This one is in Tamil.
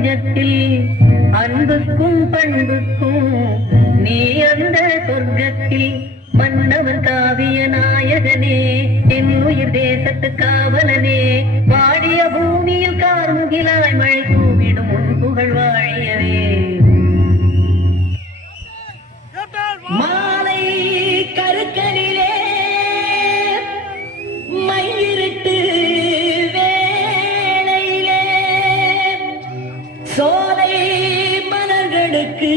நெஞ்சத்தில் அன்புக்கும் பண்புக்கும் நீ அந்த சொர்க்கத்தில் மன்னவர் காவிய நாயகனே என் உயிர் தேசத்து காவலனே வாடிய பூமியில் கார்முகிலாய் மழை தூவிடும் உன் புகழ் வாழியவே மாலை கருக்கலிலே மயிரிட்டு வேளையிலே சோலை மலர்களுக்கு